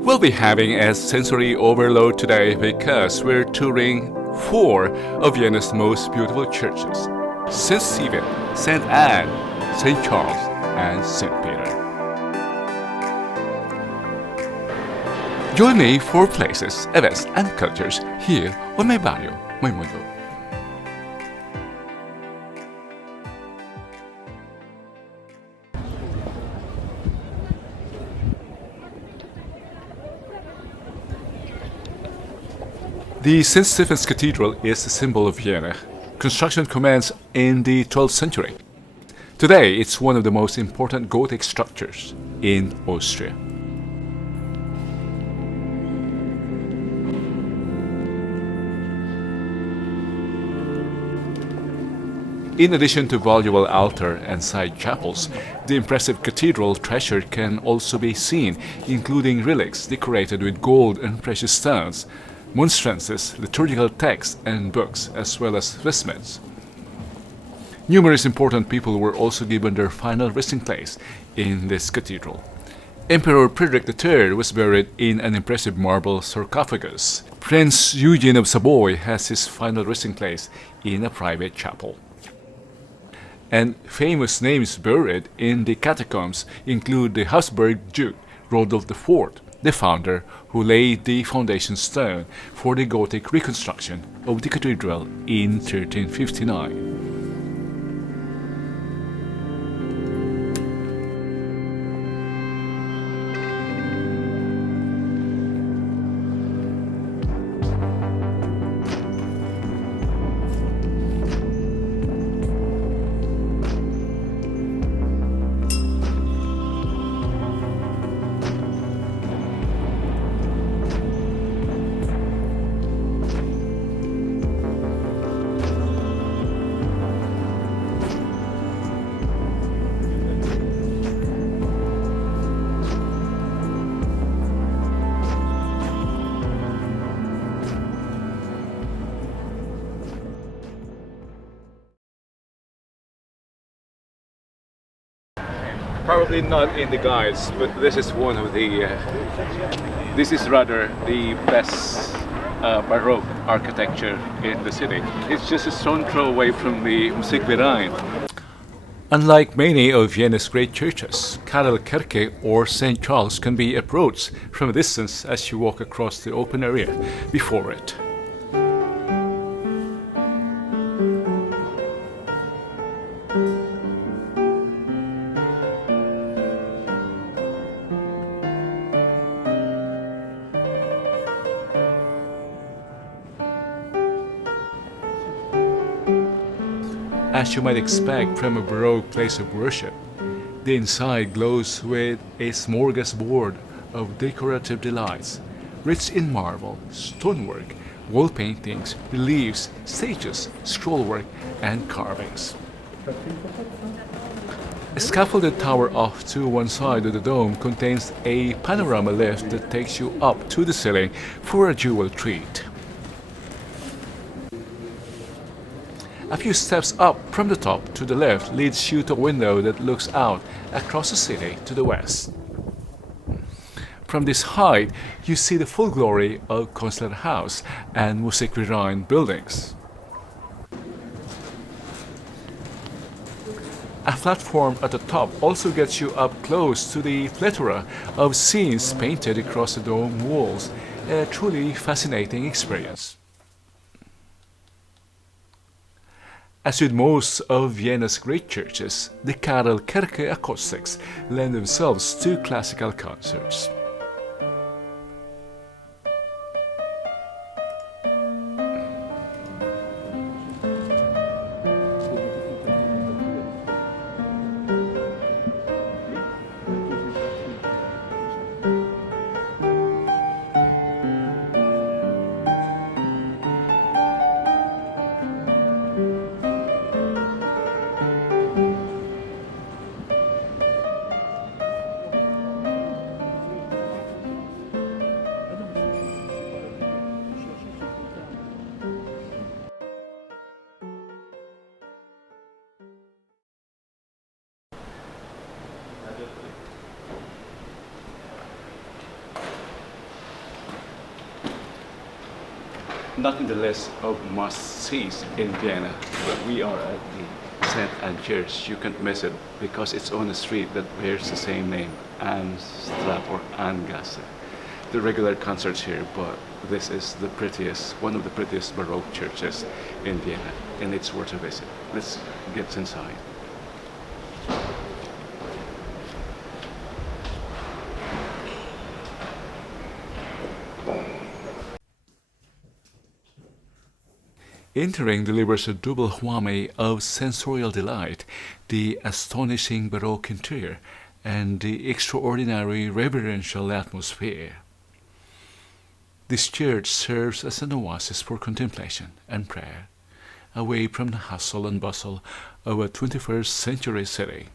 We'll be having a sensory overload today because we're touring four of Vienna's most beautiful churches: St. Stephen, St. Anne, St. Charles, and St. Peter. Join me for places, events, and cultures here on my barrio, my mundo. The St. Stephen's Cathedral is the symbol of Vienna. Construction commenced in the 12th century. Today, it's one of the most important Gothic structures in Austria. In addition to valuable altar and side chapels, the impressive cathedral treasure can also be seen, including relics decorated with gold and precious stones, monstrances, liturgical texts and books, as well as vestments. Numerous important people were also given their final resting place in this cathedral. Emperor Frederick III was buried in an impressive marble sarcophagus. Prince Eugene of Savoy has his final resting place in a private chapel. And famous names buried in the catacombs include the Habsburg Duke Rodolph IV, the founder who laid the foundation stone for the Gothic reconstruction of the cathedral in 1359. Probably not in the guides, but this is one of the. This is rather the best Baroque architecture in the city. It's just a stone throw away from the Musikverein. Unlike many of Vienna's great churches, Kirche or St. Charles can be approached from a distance as you walk across the open area before it. As you might expect from a Baroque place of worship, the inside glows with a smorgasbord of decorative delights, rich in marble, stonework, wall paintings, reliefs, stages, scrollwork, and carvings. A scaffolded tower off to one side of the dome contains a panorama lift that takes you up to the ceiling for a jewel treat. A few steps up from the top to the left leads you to a window that looks out across the city to the west. From this height, you see the full glory of Consular House and Musikverein buildings. A platform at the top also gets you up close to the plethora of scenes painted across the dome walls, a truly fascinating experience. As with most of Vienna's great churches, the Kirche acoustics lend themselves to classical concerts. Not in the list of must-sees in Vienna, but we are at the St. Anne Church. You can't miss it because it's on a street that bears the same name, Anstraat or Angasse. The regular concerts here, but this is the prettiest, one of the prettiest Baroque churches in Vienna, and it's worth a visit. Let's get inside. Entering delivers a double whammy of sensorial delight, the astonishing Baroque interior, and the extraordinary reverential atmosphere. This church serves as an oasis for contemplation and prayer, away from the hustle and bustle of a 21st century city.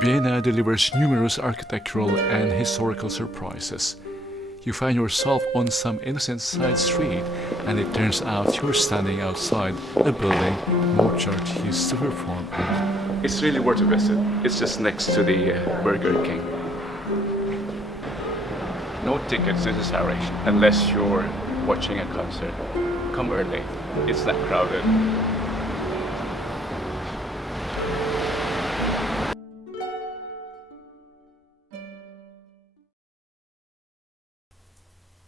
Vienna delivers numerous architectural and historical surprises. You find yourself on some innocent side street, and it turns out you're standing outside a building Mozart used to perform in. It's really worth a visit. It's just next to the Burger King. No tickets necessary unless you're watching a concert. Come early. It's not crowded.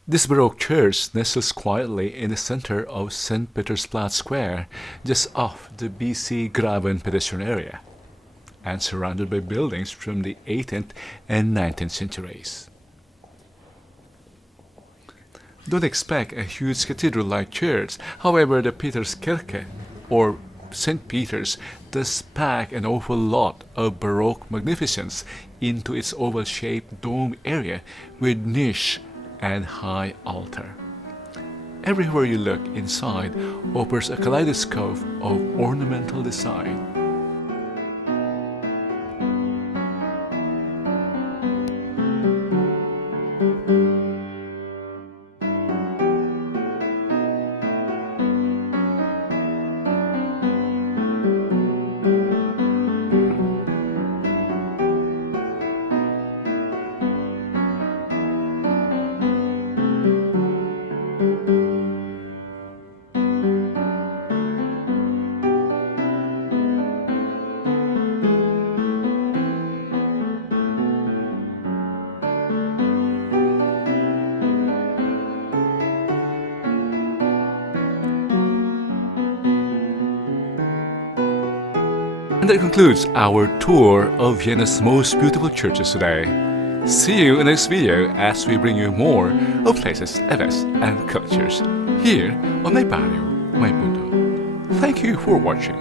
This Baroque church nestles quietly in the center of St. Peter's Platz Square, just off the BC Graben pedestrian area, and surrounded by buildings from the 18th and 19th centuries. Don't expect a huge cathedral-like church, however the Peterskirche, or St. Peter's, does pack an awful lot of Baroque magnificence into its oval-shaped dome area with niche and high altar. Everywhere you look inside offers a kaleidoscope of ornamental design. And that concludes our tour of Vienna's most beautiful churches today. See you in the next video as we bring you more of places, events and cultures here on my barrio, my mundo. Thank you for watching.